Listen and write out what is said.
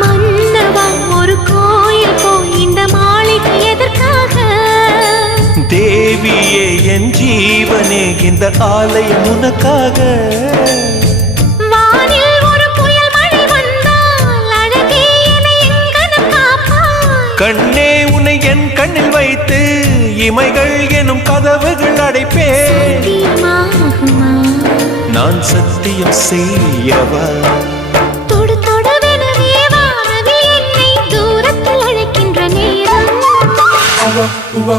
மன்னவா ஒரு கோயில் போய் இந்த மாளிகை எதற்காக? தேவியே என் ஜீவனே இந்த ஆலயம் உனக்காக. வானில் ஒரு புயல் மழை வந்தால் அழகே என்னை எங்கனம் காப்பாய். கண்ணே உன்னை என் கண்ணில் வைத்து இமைகள் எனும் கதவுகள் அடைப்பேன். சத்தியமாகுமா? நான் சத்தியம் செய்யவா? தொடு தொடுவெனவே வானவில் என்னை தூரத்தில் அழைக்கின்ற நேரம். உவா